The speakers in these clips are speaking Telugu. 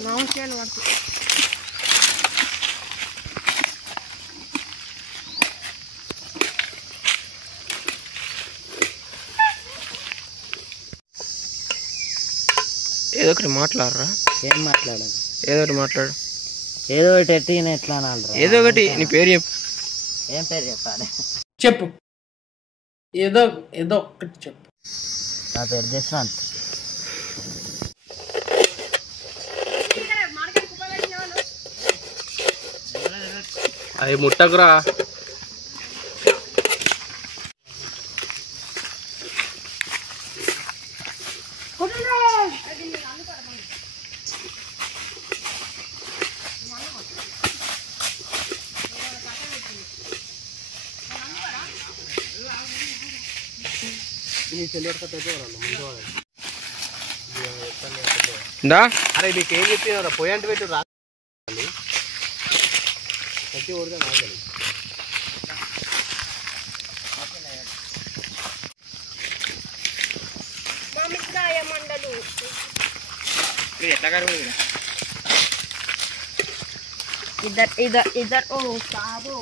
ఏదో ఒకటి మాట్లాడరా. ఏం మాట్లాడాలి? ఏదో ఒకటి మాట్లాడు. ఏదో ఒకటి ఎట్టి ఎట్లా అనాలరా? ఏదో ఒకటి. నీ పేరు చెప్పు. ఏం పేరు చెప్పాలి? చెప్పు. ఏదో ఏదో ఒకటి చెప్పు. నా పేరు జస్వంత్. అది ముట్టకురా. అరే నీకేం చెప్పినారా? పోయి అంటే పెట్టి రా కట్టి ఓడిగా నాగలి. इधर ओ साबो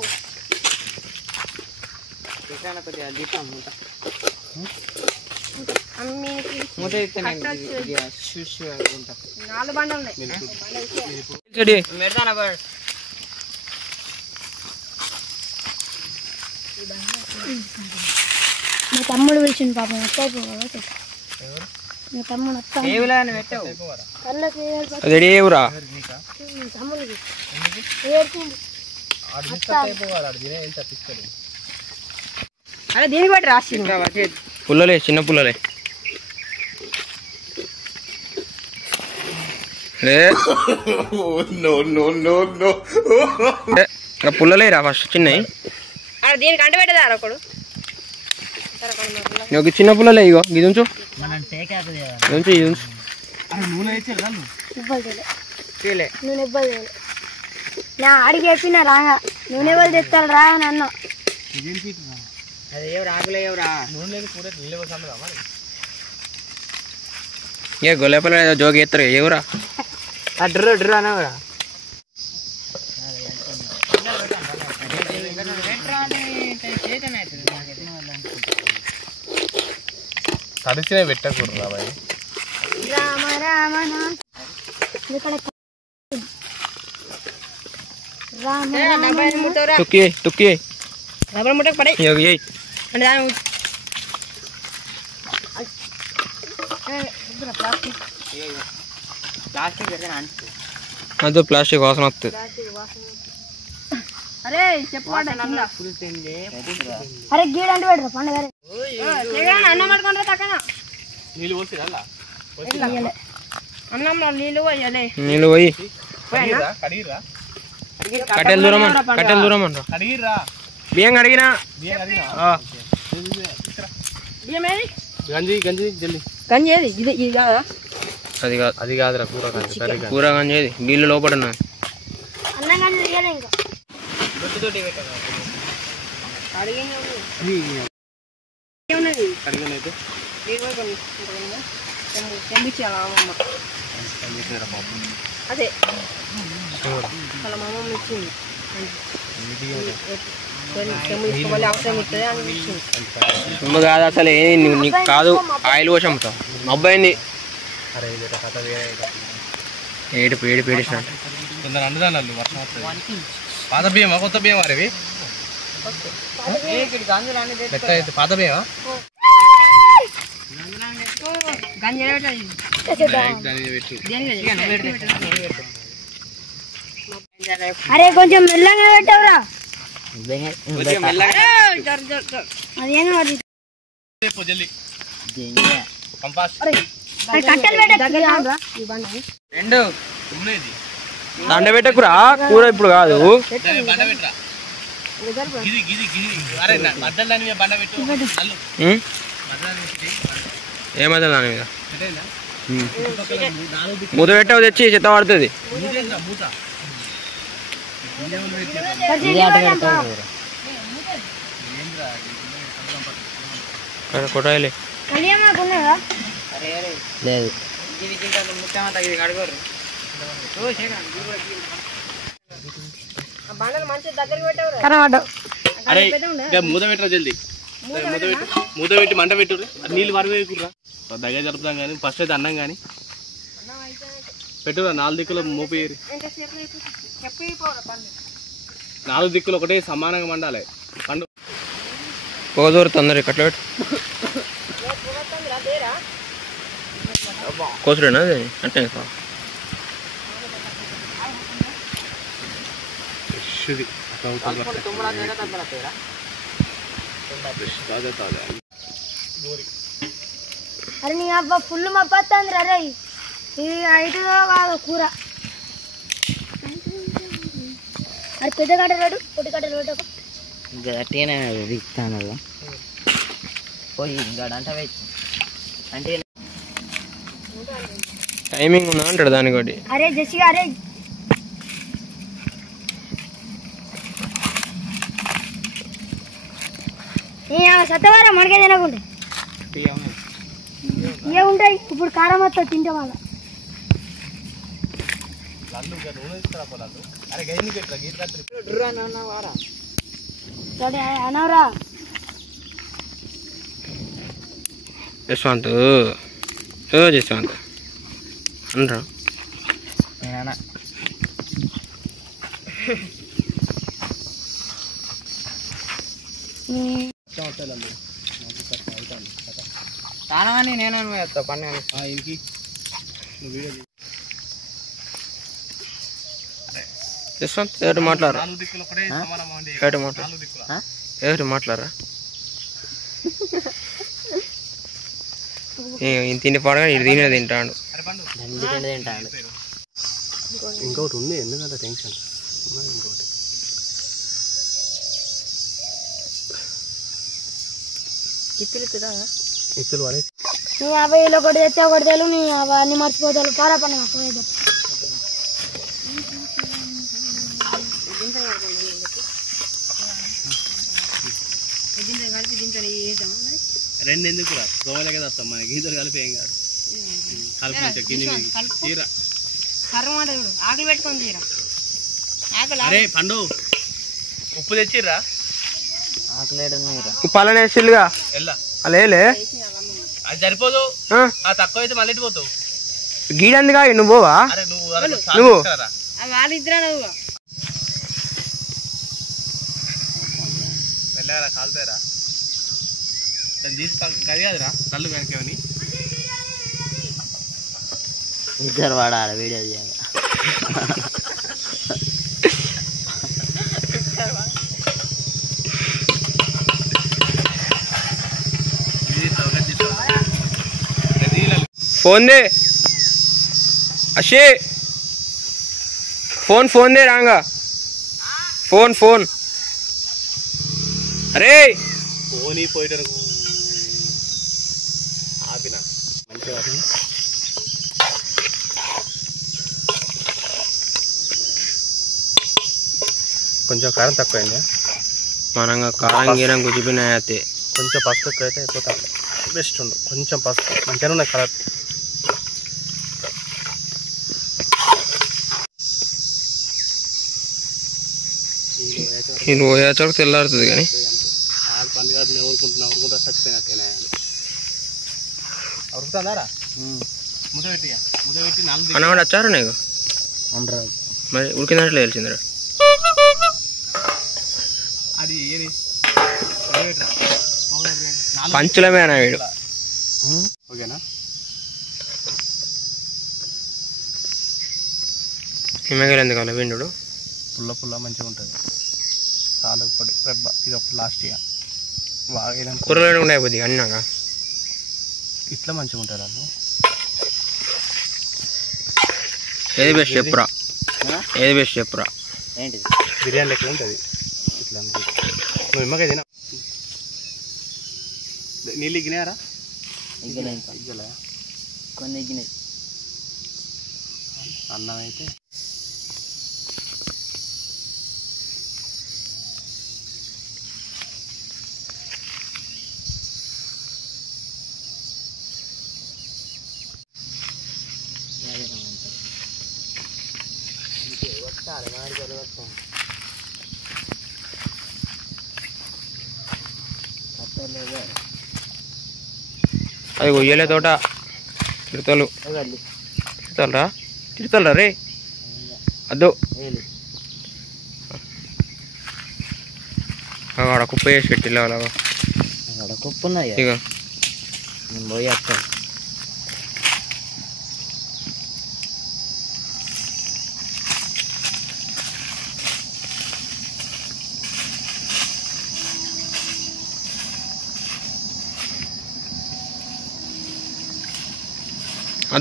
ఎట్లా కొద్దిగా దీపం మూట అమ్మి మూట ఇస్తే నేను షూష్ అనుకుంటా. 4 బండలు ఉన్నాయి. మెడతానా బర్ మా తమ్ముడు పిలిచింది పాపం. వస్తాయి మా తమ్ముడు వస్తా. ఏవులని పెట్టావు? అది ఏవురా? తమ్ముడికి అరే దీనికి బట్టి రాసి పుల్లలే, చిన్న పుల్లలే. పుల్లలే రా ఫస్ట్ చిన్నవి. దీనికి అంట పెట్టదారా ఒకడు. ఒక చిన్న పుల్లలే. ఇగో ఇది ఉంచు. నూనె ఇవ్వాలి. నా ఆడికి చెప్పిన రాగా నూనె వాళ్ళు తెస్తారు రా అని అన్నా. ఏ గొల్లపల్ల జోగి ఎత్తారు ఎవరా? డ్రు డ్రు అనవరా? తడిసినే పెట్టకూడదు బాబాయ్. రామ రామ తుక్కి తుక్కి రబ్బర్ ముట్ట పడే అదో ప్లాస్టిక్ వాసన వస్తుంది. అరే చెప్పు. అరే గీడ అంటే పెడరా పండుగ. అన్నం పట్టుకుంటారా తక్కన అన్నంలో నీళ్ళు పోయాలి. నీళ్ళు పోయి కట్టెలు దూరం కట్టెలు దూరం అంట. బియ్యం కడిగినా గంజి గంజి జల్లి గంజి ఏది? ఇది ఇది కాదా? అది కాదు, అది కాదురా కూర గంజి. కూర గంజి ఏది? నీళ్ళు లోపల అన్నం గంజి తీయాలి. ఇంకా అదే వాళ్ళ మామ ఇచ్చింది. కాదు అసలు నీకు కాదు. ఆయిల్ పోసి అమ్ముతావు. అబ్బాయింది ఏడుపు ఏడుపు ఏడిసిన కొందరు అండుదానాలు వర్షం వస్తుంది. పాత బియ్యమా కొత్త బియ్యం అరేవి? పాత బియ్యమా? అరే కొంచెం మెల్లగా పెట్టవురా. దండ పెట్టకురా. కూర ఇప్పుడు కాదు. ఏమదా దాని మీద మూత పెట్టవు తెచ్చి చెత్త పడుతుంది. కొట్టాలి లేదు కనబడ్డావు అరే ఇక మూత పెట్టరా జల్దీ మూత పెట్టి మంట పెట్టు నీళ్ళు వరవేకుర్రా దగ్గర జరుపుతాం కానీ ఫస్ట్ అయితే అన్నం కానీ పెట్టురా 4 దిక్కులు మోపేయరు 4 దిక్కులు ఒకటే సమానంగా మండాలి పండు పోదూరు తొందర కట్ల పెట్టు కోసుడేనా అది అంటే అరే నీ అబ్బా ఫుల్ మప్పత్తంది రే ఇది ఐదులో కాదు కూర అరే పెద్ద కట్ట రోడ్డు పొట్టి కట్ట రోడ్డు గట్టిగానే ఇస్తాను పోయి గడంట అంటే టైమింగ్ ఉందా అంటాడు దానికి ఒకటి. అరే జసిగా అరే సత్తవారా మనకే తినకుంటే ఇవే ఉంటాయి ఇప్పుడు కారం వస్తా తింటే వాళ్ళ అనవరా యశ్వంత్ జశ్వంత్ అనరా నేనా తానమని నేను వేస్తా పన్ను ఇంటికి యశ్వంత్ ఎవరు మాట్లాడరా 4 దిక్కులు ఒకటే సమానం అండి ఎవరు మాట్లాడరా 4 దిక్కులు ఎవరు మాట్లాడరా తిండి పడగా ఇది తినే తింటాడు తింటాడు ఇంకొకటి ఉంది ఎందుకంటే టెన్షన్ ఇంకొకటి ఇత్తులు వాడే నీ 50 ఒకటి తెచ్చా ఒకటి తెలు నీ అన్ని మర్చిపోతాను పారా పని రెండు ఎందుకు రా దోమలే కదా వస్తాం మన గీతలు కలిపి ఏం కాదు కలిపి ఆకులు పెట్టుకొని తీరా అరే పండు ఉప్పు తెచ్చిర్రా పలానే వేసిల్లుగా ఎల్లా అలేలే అది సరిపోదు తక్కువ అయితే మళ్ళీ పోతావు గీడందిగా నువ్వు పోవా అరే నువ్వు వాళ్ళిద్దరా మెల్లగా కాలుతారా దాన్ని తీసుకు గది కాదురా నల్లు వెనకేమని ఇద్దరు వాడాలి వీడియో చేయాలి ఫోన్ దే అషే ఫోన్ దే రాంగా ఫోన్ అరే పోనీ పోయేటరకు ఆపిన మంచిగా కొంచెం కారం తక్కువైందా మనంగా కారం గీరం గుజిపోయినాయి అయితే కొంచెం పసుపు ఎక్కువ అయితే అయిపోతా బెస్ట్ ఉండు కొంచెం పసుపు మంచిగా ఉన్నాయి కలర్ నువ్వు పోయేచోకు తెల్లారుతుంది కానీ ఆడు పండుగ ఊరుకుంటా చచ్చిపోయినట్టేనా ఉరుకుతుందారా ముద్ద పెట్టి 4 అన్నవాడు వచ్చారు నీకు మరి ఉడికినట్లు తెలిసిందిరా అది ఏది పంచులమే అన్న వీడు ఓకేనా హిమగిరి ఎందుకు అలా విండు పుల్ల మంచిగా ఉంటుంది చాలు ఒకటి రెబ్బ ఇది ఒకటి లాస్ట్ ఇక బాగా కూరలు ఉండే కొద్దిగా అన్నాక ఇట్లా మంచిగా ఉంటుంది వాళ్ళు ఏది బెస్ట్ చెప్పురా ఏంటిది బిర్యానీ లెక్క ఉంటుంది ఇట్లా నువ్వు ఇమ్మకాయ తినా నీళ్ళు ఇగ్గినాయారా ఇగ్గలే కొన్ని ఎగ్గినాయి అన్నం అయితే అది కొయ్యలే తోట తిడతలు తిడతలరా రే అద్దు ఆడ కుప్ప చేసి పెట్టిలా అలాగా అక్కడ కుప్పు ఉన్నది ఇక నేను పోయి వస్తాను.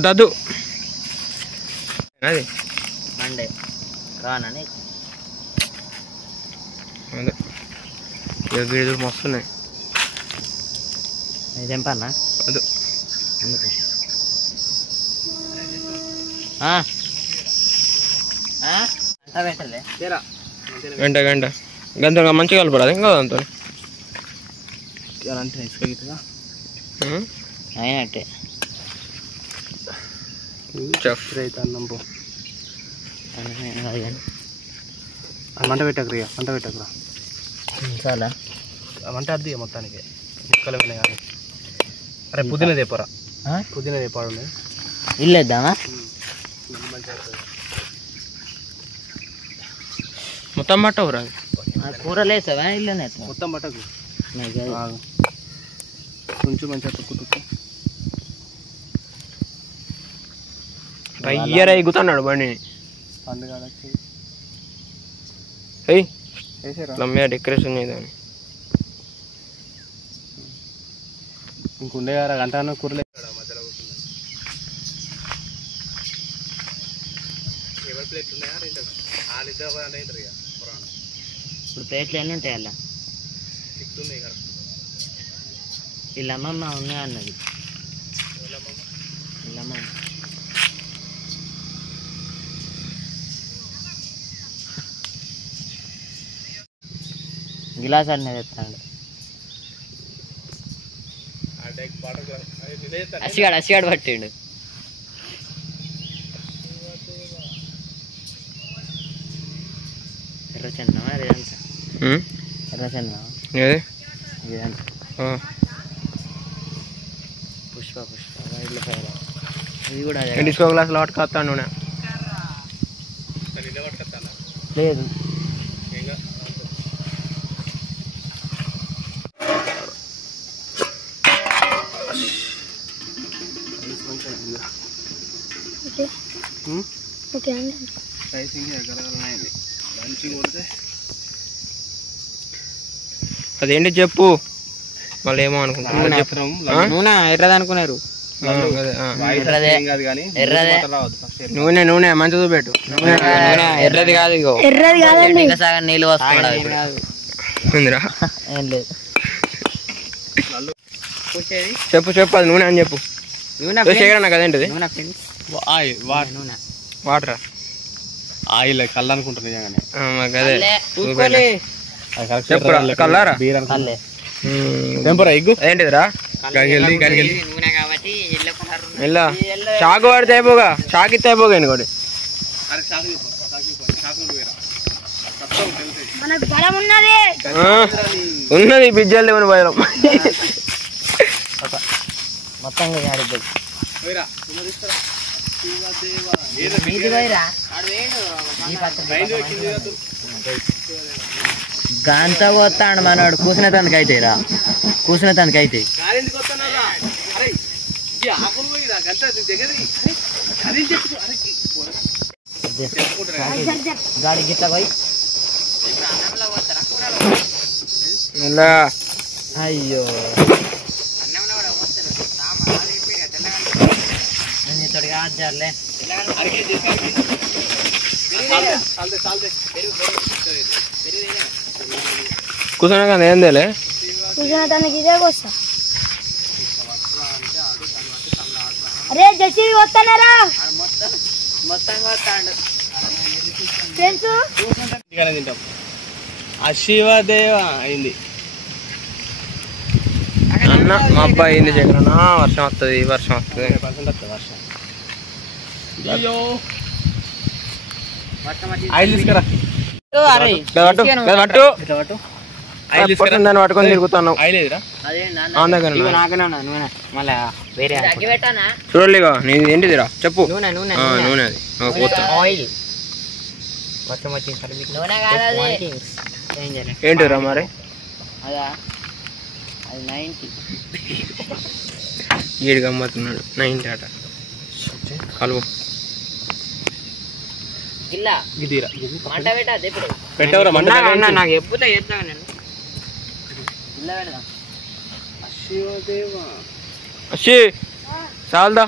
అద్దు అది మండే రానని అదే ఎదురు మస్తున్నాయి తెంపన్నా అదు ఎందుకు అంతా పెట్టలే గంట గంట మంచిగా కలపరాదు ఇంకా దాంతో అలాంటి ఇసుక గిట్టుగా అయినట్టే అయితే అన్నం పో కాదు కానీ మంట పెట్టకురా మంట పెట్టకురా చాలా మంట అద్ది మొత్తానికి ముక్కలు వినాయి కానీ అరే పుదీనా తెప్పరా పుదీనా తెప్పాడు ఇల్లు వేద్దామా మొత్తం పట్టవురా కూరలు వేసావా ఇల్లునే మొత్తం పట్టకు కొంచెం మంచిగా తొక్కు రయ్యరా ఎగుతున్నాడు బండి పండుగ మీద డెకరేషన్ చేయదాన్ని ఇంకుండే గంట కూరలే ఇప్పుడు ప్లేట్లు ఎన్ని ఉంటాయి అలా వీళ్ళ అమ్మమ్మ ఉన్నాయి అన్నది వీళ్ళమ్మ గిలాస్ అన్నీ తెస్తాడు అసిగాడు పట్టిండు ఎర్రచన్నా అదేంట ఎర్రచన్నా ఇదంట పుష్ప ఇల్లు ఫైర్ ఇది కూడా డిస్కో గ్లాసులో పట్టుకొస్తాను లేదు ఓకే అండి అదేంటి చెప్పు మళ్ళీ ఏమో అనుకుంటున్నా నూనె ఎర్రది అనుకున్నారు నూనె నూనె మంచిగా చూపెట్టు ఎర్రది కాదు ఇగో ఎర్రది కాదండి ఇంకా సగం నీళ్ళు వస్తున్నాడు ఉందిరా ఏం లేదు చెప్పు అది నూనె అని చెప్పు చేయడం కదేంటిది వాటరా ఆయిల్ కళ్ళు అనుకుంటారు నిజంగానే అదే చెప్పురా కల్లారా టెంపరా ఎగ్గు ఏంటిదిరా నూనె కాబట్టి ఇలా షాకు పడితే అయిపోగా షాక్ ఇస్తే అయిపోగా ఇంకోటి మనకు బలం ఉన్నది ఉన్నది బిజ్జలు లేవని భయం మొత్తంగా ఆడిద్దాం గంత పోతాడు మనవాడు కూసిన తనకి అయితే రా కూసిన తనకి అయితే గాడి గిట్ల పోయి అయ్యో తోడిగా ఆచారులే కూర్చున్నా కానీ ఏం తేలే కూర్చున్న తనకి ఇదే వస్తా అరే జసి వస్తానరా మొత్తంగా వస్తాడు ఫ్రెండ్స్ తింటాం శివదేవ అయింది అన్న మా అబ్బాయి అయింది చక్రన్న వర్షం వస్తుంది వర్షం వర్షం ఆయిల్ తీసుకురా దాన్ని పట్టుకొని తిరుగుతాను. ఆయిల్ ఏదిరా చూడలేగా నీది ఏంటిదిరా చెప్పు. నూనె అది ఆయిల్ ఏంటిరా మరి ఏడు గమ్మతున్నాడు 90 అట కలుపు పెట్టవరా మంట నాకు ఎప్పుతా చేస్తాను నేను చాలదా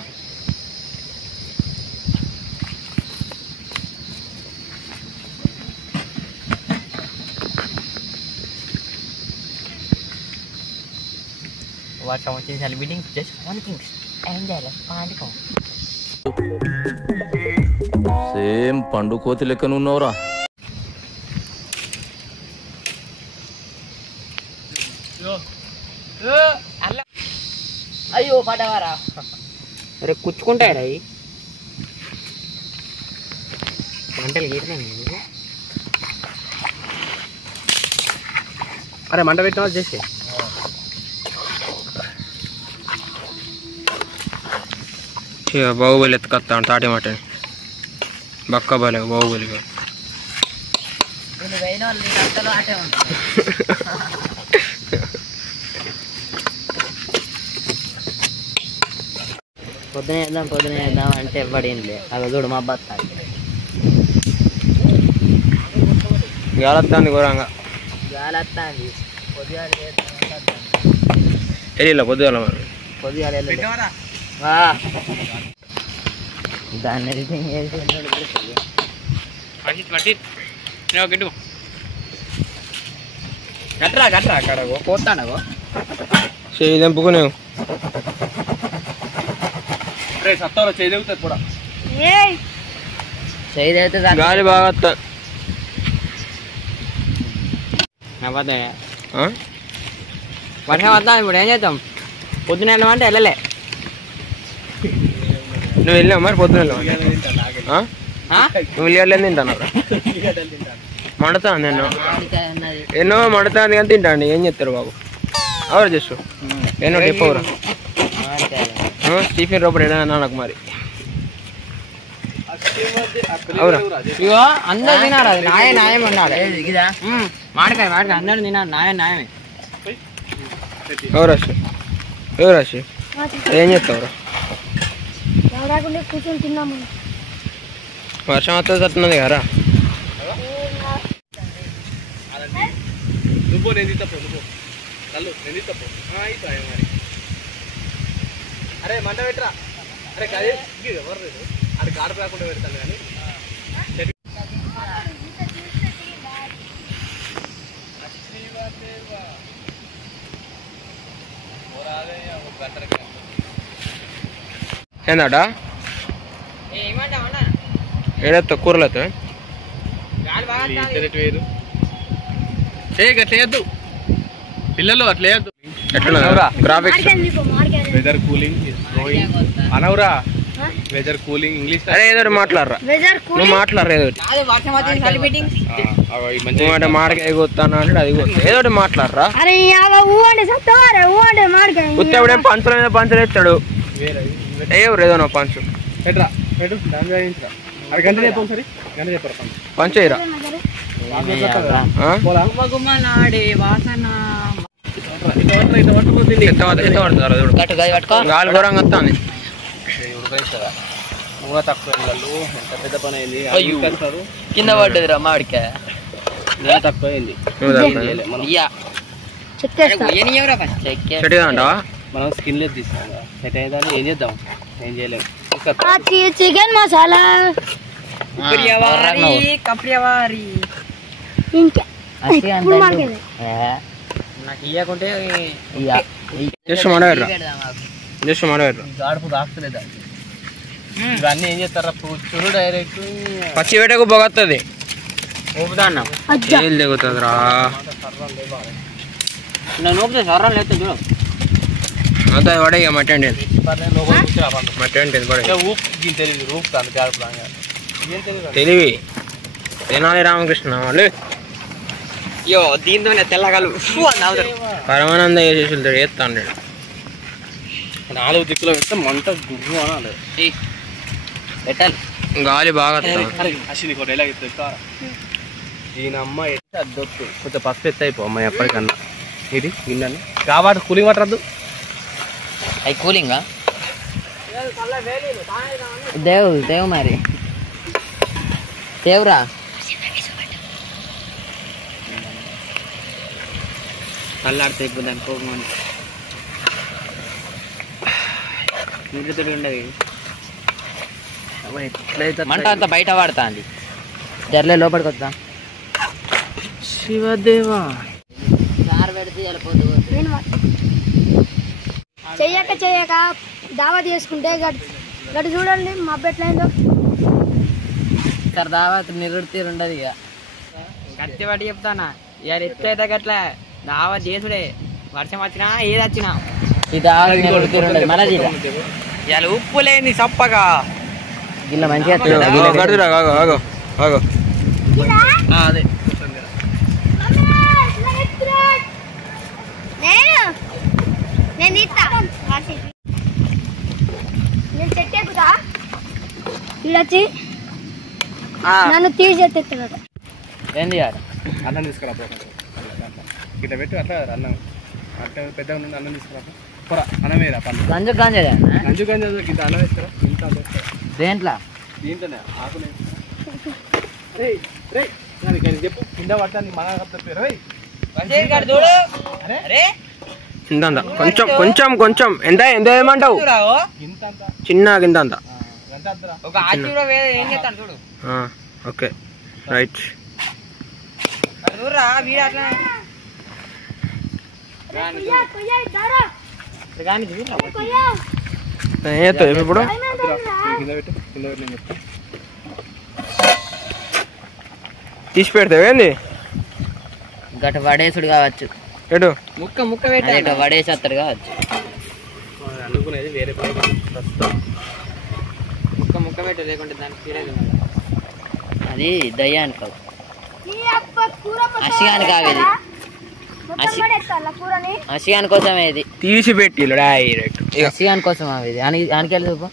వర్షం వచ్చింది celebrating just one things enjoy పాడుకో సేమ్ పండు కోతి లెక్కనున్నావురా. అయ్యో పడవారా అరే కుచ్చుకుంటాయరా అవి గంటలు గీట్లే. అరే మంట పెట్టిన చేసి బాహుబలి ఎత్తుకొస్తాను తాటి మాటని బక్క బాలే బాహుబలి పొద్దున వేద్దాం అంటే పడింది అది చూడు మా బత్త గాలొస్తుంది ఘోరంగా గాలొస్తుంది పొద్దుగాల మరి పొద్దుగాల దాన్ని ఎడిటింగ్ చేసి గట్రా గట్రా అక్కడ పోతానగో చేయి తెంపుకునేవు సత్తాలో చేయదవుతుంది కూడా చేయదైతే గాలి బాగా వస్తా వర్షం వద్దాం ఇప్పుడు ఏం చేద్దాం పొద్దున వెళ్ళమంటే వెళ్ళలే నువ్వు వెళ్ళావు మరి పొద్దున వెళ్ళావు నువ్వు ఉల్లిగడ్డలు తింటాను మండుతాను ఎన్నో మండుతాను కానీ తింటాండి ఏం చెప్తారు బాబు అవరు జస్ట్ ఎన్నో చెప్పవరా స్టీఫెన్ రోబర్ట్ ఏదైనా నాకు మరి అవురా ఇగో అందరు తినాలి అది న్యాయం ఉండాలి మాడకాయ అందరు తినాలి న్యాయమే ఎవరాశి ఏం చెప్తావురా కూర్చొని తిన్నాము వర్షం వస్తుంది తట్టున్నది కదా నువ్వు నేను తప్పు నువ్వు కళ్ళు నేను తప్పు అయిపోయాయి మరి. అరే మంట పెట్టరా అరే కాదు ఎవరు లేదు అది గాడ రాకుండా పెడతాను కానీ ఏందట ఏడెత్తా కూరలతో వేరు గట్లేయద్దు పిల్లలు అట్లేయద్దు ఎట్లా గ్రాఫిక్స్ వెదర్ కూలింగ్ అనవురా వెదర్ కూలింగ్ ఇంగ్లీష్ అరే ఏదో మాట్లాడరా నువ్వు మాట్లాడరా ఏదో నువ్వు మాడకాయ కొత్తాను అంటే అది కొత్తా ఏదో మాట్లాడరా ఉత్తేప్పుడేం పంచుల మీద పంచులు ఎత్తాడు ఎవరు ఏదో పంచు ఎట్రా ఎటు దాని అది గంట చెప్పు సరే గంట చెప్పరా పంచు వేయరా గాలి ఘోరంగా వస్తుంది తక్కువ ఎంత పెద్ద పని అయింది కింద పడ్డదిరా మాడికాయ తక్కువ అయింది అంటావా మనం స్కిన్ లేదు తీస్తాం సెట్ అయ్యేదాన్ని ఏం చేద్దాం ఏం చేయలేము చికెన్ మసాలా నాకు ఇయ్యకుంటే జస్ట్ మాడవేర్రా జస్ట్ మాడవేర్రా గాడుపు దాస్తలేదా ఇవన్నీ ఏం చేస్తారా చూడు డైరెక్ట్ పచ్చి వేటకు పొగస్తుంది ఊపుతాన్నా ఏం దిగుతుంది రా నేను ఊపితే సర్రం లేదు చూడు అంతా పడే ఇక మట్టి అంటే మట్టి అంటే ఊపు దీని తెలియదు ఊపుతాను గాడుపు తెలివి తినాలి రామకృష్ణ వాళ్ళు అయ్యో దీంతోనే తెల్లగాలు పరమానంద చేసేసి చేస్తాను 4 దిక్కులో పెడితే మంట గుర్రు అనాలి. పెట్టాలి గాలి బాగా అశ్విని కూడా ఎలా చెప్తారు దీని అమ్మ ఎట్టి అద్దొచ్చు కొంచెం పసుపు ఎత్తి అయిపో అమ్మాయి ఎప్పటికన్నా ఇది గిన్నె కాబట్టి కూలింగ్ వాటర్ వద్దు. అవి కూలింగా దేవు మరి దేవురా కళ్ళాడితే ఇప్పుడు దాని కోపం నీళ్ళతో ఉండేవి మంట అంతా బయట పడతా అండి జర్లే లోపలికి వస్తా శివదేవా సార్ పెడితే వెళ్ళిపోతుంది చెయ్యక దావా చేసుకుంటే గడి చూడండి మా అబ్బెట్లయిందో సార్ దావా నిరుడు ఉండదు ఇక కత్తి పట్టి చెప్తానా ఇవాళ ఎట్లయితే గట్లా దావా చేసుడే వర్షం వచ్చినా ఏది వచ్చినా ఈ దావా నిరుడు మళ్ళీ ఇవాళ ఉప్పు లేని సప్పగా గిల్ల మంచిగా అదే నేను చెట్టు ఎక్కుతా వీడొచ్చి నన్ను తీసేస్తున్నాడు. ఏంది అన్నం తీసుకురా ఇట్లా పెట్టు అట్లా అన్నం అట్లా పెద్దగా నుండి అన్నం తీసుకురా పొర అన్నం వేరా పన్ను గంజు గంజా గంజు గంజు ఇంత అన్నం వేస్తారా ఇంత అన్నం వేస్తారా దేంట్లో దీంట్లోనే ఆకులు చెప్పు కింద పడతాను మన పేరు ఇంత కొంచెం కొంచెం కొంచెం ఎంత ఎంత ఏమంటావు చిన్న కింద అంత ఒక ఆచూడ ఏం చేస్తాను చూడు ఓకే రైట్ చూడరా వీడు అట్లా ఇప్పుడు కింద పెట్టు కింద పెట్టి నేను చెప్తా తీసి పెడతావు ఏంది గట్ట వడేసుడు కావచ్చు ఎటు ముక్క ముక్క పెట్టి వడేసేస్తాడు కావచ్చు అనుకునేది వేరే ముక్క ముక్క పెట్టు లేకుంటే దానికి తీరేది అది దయ్యానికి కాదు అసిగాని కావేది అసిగాని కోసం ఇది తీసి పెట్టి డైరెక్ట్ అసిగాని కోసం అవి ఆనికి వెళ్ళి చూపు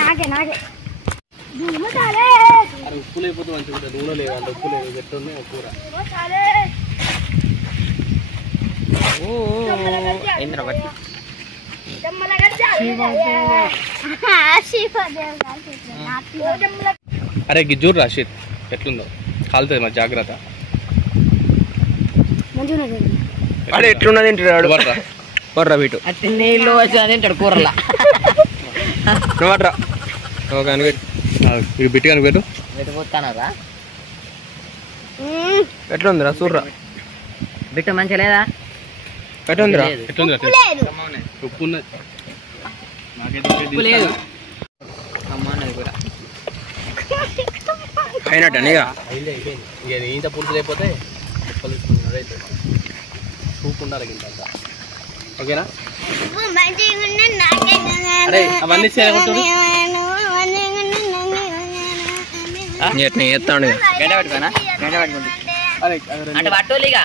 నాకే ఉప్పు లేకపోతే మంచిగా ఉంటుంది నూనె లేదు అంత ఉప్పు లేదు ఎట్లున్నాయి కూర ఇంద్రవతి అరే గిజ్జూరు రాషిద్ ఎట్లుందో కాలుతుంది మరి జాగ్రత్త అడే ఎట్లున్నది తింటాడు వర్రా వీటు అట్టి నీళ్ళు వచ్చి తింటాడు కూరలా నువ్వట్రా బిట్టి కానీ పెట్టు పెట్టిపోతానరా ఎట్లుందిరా చూర్రా బిట్ట మంచిగా లేదా ఎట్లుందిరా ఎట్లుంది ఉప్పు ఉన్నది ఉప్పు లేదు అమ్మన్నది కూడా అయినట్టు ఇక ఇంత పులుసు లేకపోతే ఉప్పలు తీసుకున్నాడు అయితే సూప్ ఉండాలి ఇంత ఓకేనా అరే అవన్నీ ఎత్తాడు గంట పట్టుకోనా గంట పట్టుకోండి అంటే పట్టులిగా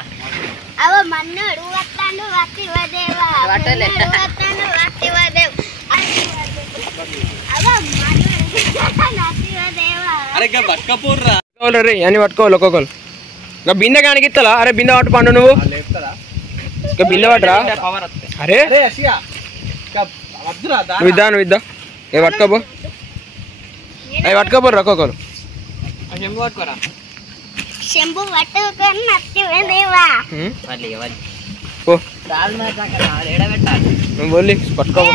అవో మన్నోడు వస్తాను వత్తివదేవా పట్టలే వస్తాను వత్తివదేవ్ అవో మన్నోడు వత్తివదేవా అరే పట్టుకపోర్రా రే అని పట్టుకోవాలి ఒక్కొక్కరు ఇంకా బిందె కానికి ఇస్తలా అరే బిందె పట్టు పండు నువ్వు ఇంకా బిందె పట్టరా అరే నువ్వు ఇద్దా ఏ పట్టుకోపో అవి పట్టుకోపోరు ఒక్కొక్కరు చెంబు పట్టుకోరా శంభు పట్టుకొని వత్తివదేవా మళ్ళీ మళ్ళీ ఓ ఎడబెట్టాలి నువ్వు బోల్లి పట్టుకోపో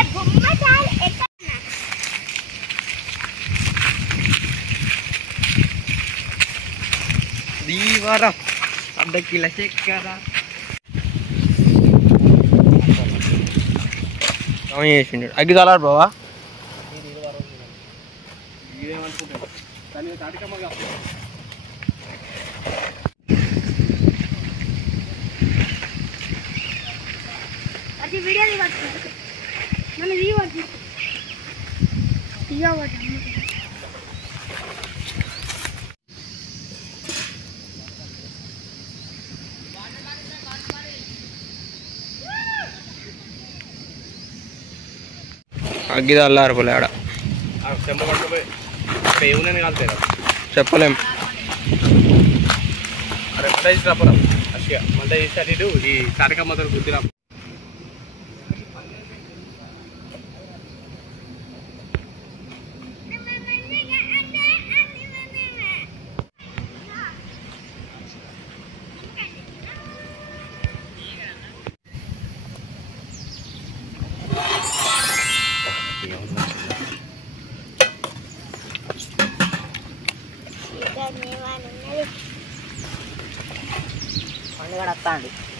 దీవారా అర్ధ కిలో చక్కెర చేసిండు అగ్గి తలాడు బావా అది వీడియో దిగొచ్చు మనం దిగొచ్చు దిగవచ్చు అగ్గిద అల్లారిపోలే ఆడ చెంప పట్టుకుపోయి ఏమున్నాయని కాలుతాయి చెప్పలేం. అరే మంట చేసి రాపురా అష్యా మంట చేసి అటు ఇటు ఈ తారకమ్మతో గుద్దిరా.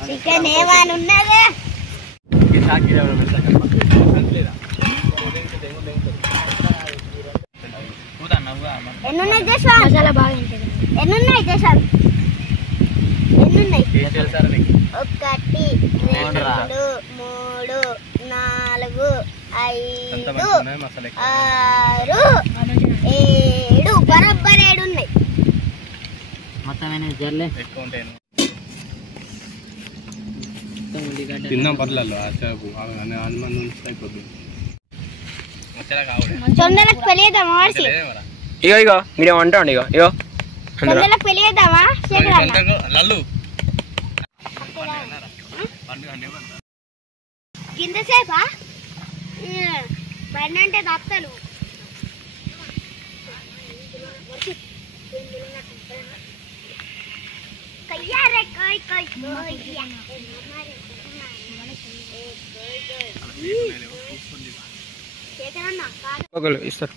చికెన్ ఏమని ఉన్నది ఎన్నున్నాయి చేసా మసాలా బాగా ఉంటుంది. ఎన్నున్నాయి చేసారు ఎన్నున్నాయి 1 2 3 4 5 6 7 బరాబర్ 7 ఉన్నాయి. మొత్తం జర్లే తిన్నాం పర్లేదు హనుమాన్ అయిపోతుంది. తొందరలకు పెళ్ళేద్దామా వాడిసి ఇగో ఇగో మీరేం అంటాండి ఇగో ఇగో తొందరలకు పెళ్ళేద్దామా లల్లు కింద సేపా బండి అంటే దత్తలు ఇస్తారు.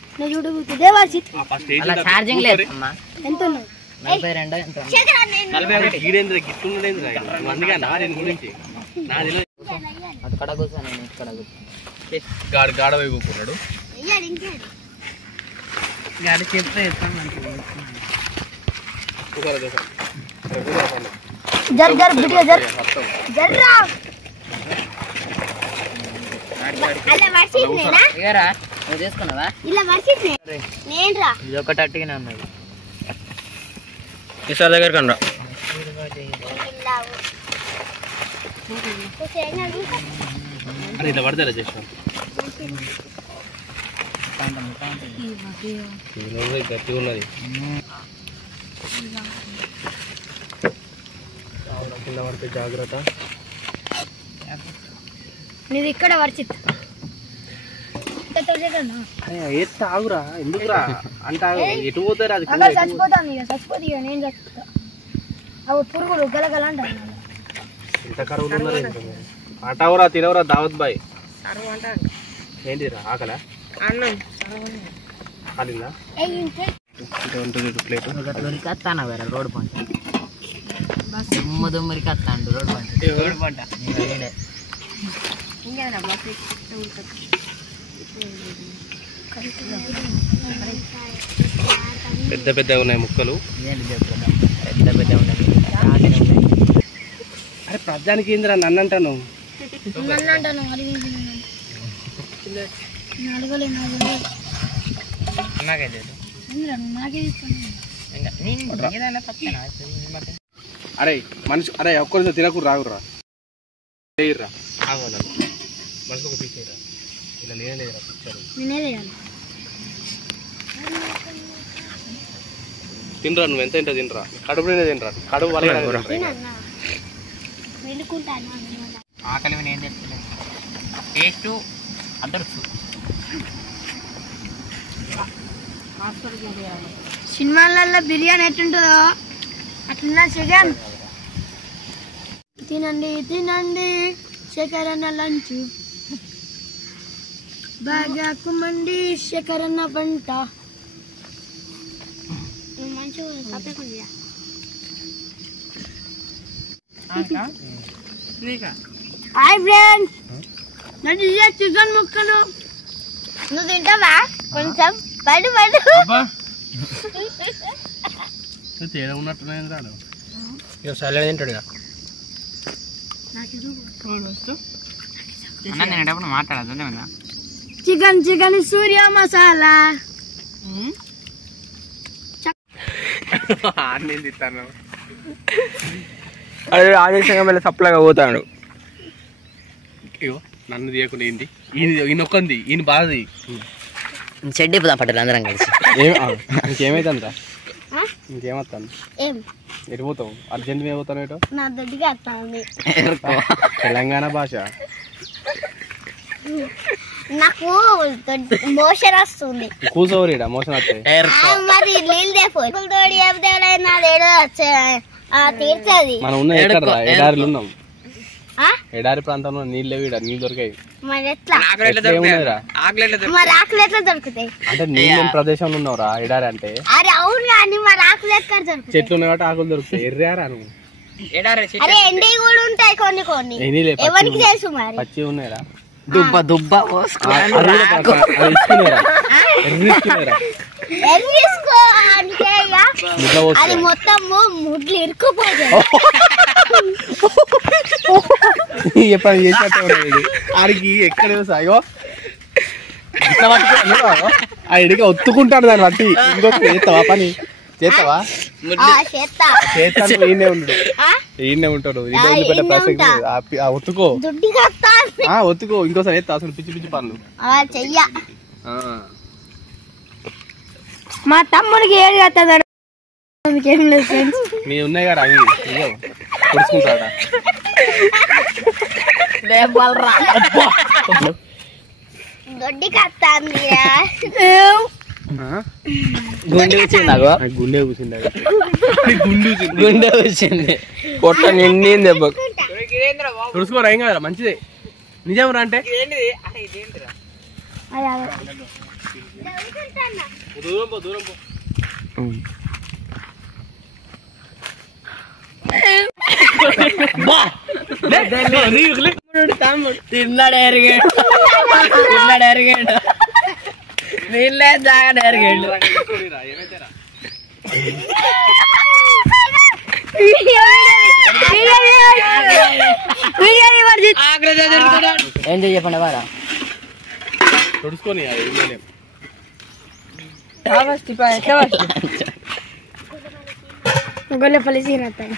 ఛార్జింగ్ లేదు ఎంత ఉన్నాయి 42 ఎంత అక్కడ కూర్చొని ఇక్కడ గాడ పోయి కూకున్నాడు గాడి చెప్తే జర్ జర్ వీడియో జర్ జర్రా అలా వర్షిట్నేనా ఇగరా నువ్వు చేసుకున్నావా ఇలా వర్షిట్నే నేన్రా ఇది ఒకటి అట్టిగానే ఉన్నది ఈసారి దగ్గరికి రా అని ఇట్లా పడతారా చేసాం గట్టి ఉన్నది కింద పడితే జాగ్రత్త. నీది ఇక్కడ వర్షిత్ ఎత్త ఆగురా ఎందుకురా అంటా ఎటు పోతారు అది చచ్చిపోతాను ఇక చచ్చిపోతే ఇక నేను చచ్చిపోతా అవి పురుగులు గలగల అంటారు ఇంత కరువులు ఉన్నారు అటావురా తినవరా దావత్ బాయ్ ఏంటిరా ఆకలా కాలిందా ఉంటుంది ప్లేట్ దొరికొస్తాను వేరే రోడ్ పంట దుమ్మురికి వస్తాను రోడ్ పంట పెద్ద పెద్ద ఉన్నాయి ముక్కలు పెద్ద పెద్ద ఉన్నాయి అరే ప్రజానికి ఏందిరా నన్ను అంటాను నన్ను అంటాను అడగలే నాకైతే నాకే అరే మనిషి అరే ఒక్కరితో తినకూడదు రాకురా లేదురా మనసు ఒక పీస్ అయ్యరా ఇలా లేదురా పిక్చర్ నేనేయాలి తినరా నువ్వు ఎంత తింటా తినరా కడుపు నిండా తినరా కడుపు వల్ల ఆకలి నేను చెప్తున్నాను టేస్ట్ అదర్సు సినిమాలలో బిర్యానీ ఎట్టుంటుందో అట్లున్నా చికెన్ తినండి తినండి శేఖరన్న లంచ్ బాగా కుమ్మండి శేఖరన్న వంట హాయ్ ఫ్రెండ్స్ నది చికెన్ ముక్కలు నువ్వు తింటావా కొంచెం పడు పడు తేడా ఉన్నట్టున్నాయింద్రా ఇక సైలెంట్ తింటాడు ఇక అన్న తినేటప్పుడు మాట్లాడదు చికెన్ చికెన్ సూర్య మసాలా నేను తింటాను అదే ఆదేశంగా మళ్ళీ సప్లైగా పోతాడు. నన్ను తీయకుండా ఏంటి ఈయన ఒక్కంది ఈయన బాధది చెడ్డి పట్టాలి అందరం కలిసి. ఇంకేమైతుందా ఇంకేమవుతాను ఎడిపోతావు అర్జెంట్ ఏమవుతాను ఏటో నా దొడ్డిగా వస్తుంది తెలంగాణ భాష నాకు మోషన్ వస్తుంది కూర్చోవరీడా మోషన్ వస్తాయి మరి నీళ్ళు తోడి తీర్చది మనం ఉన్న ఎక్కడ ఎడారిలు ఉన్నాం ఎడారి ప్రాంతంలో నీళ్ళు లేవు నీళ్ళు దొరికాయి మరి ఎట్లా మరి ఆకులు ఎట్లా దొరుకుతాయి అంటే నీళ్ళు లేని ప్రదేశంలో ఉన్నావురా ఎడారి అంటే అరే అవును కానీ మరి ఆకులు ఎక్కడ దొరుకుతాయి చెట్లు ఉన్నాయి కాబట్టి ఆకులు దొరుకుతాయి ఎర్రారా నువ్వు అరే ఎండి కూడా ఉంటాయి కొన్ని కొన్ని ఎవరికి తెలుసు మరి పచ్చి ఉన్నాయిరా దుబ్బ దుబ్బ ఎర్రిసుకో అంటే అది మొత్తం ముడ్లు ఇరుక్కుపోతాయి ఎప్పుడు చేసినట్టు ఆడికి ఎక్కడ సాయో ఇట్లా పట్టుకో ఆ ఎడికి ఒత్తుకుంటాడు దాన్ని బట్టి ఇంకొక చేస్తావా పని చేస్తావా చేస్తా ఈయనే ఉంటాడు ఈయనే ఉంటాడు పెట్టే ప్రసక్తి ఒత్తుకో ఒత్తుకో ఇంకోసారి చేస్తా అసలు పిచ్చి పిచ్చి పనులు చెయ్య మా తమ్ముడికి ఏది కట్టదాడు మీ ఉన్నాయి కదా అవి పొడుచుకుంటాడా దొడ్డి కత్తాంది గుండె వచ్చింది నాకు గుండె కూర్చుంది గుండె వచ్చింది పొట్ట నిండింది దెబ్బ తుడుచుకోరా ఏం కదా మంచిదే నిజం రా అంటే దూరం పో దూరం పో తిన్నాడు ఎరిగాడు నీళ్ళే జాగా ఎరిగాడు ఏం చెప్పండి వారా తుడుచుకొని గొల్లపల్లి సీనత్తాయి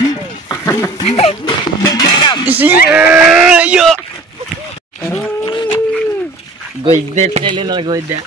గొయ్య గొయ్య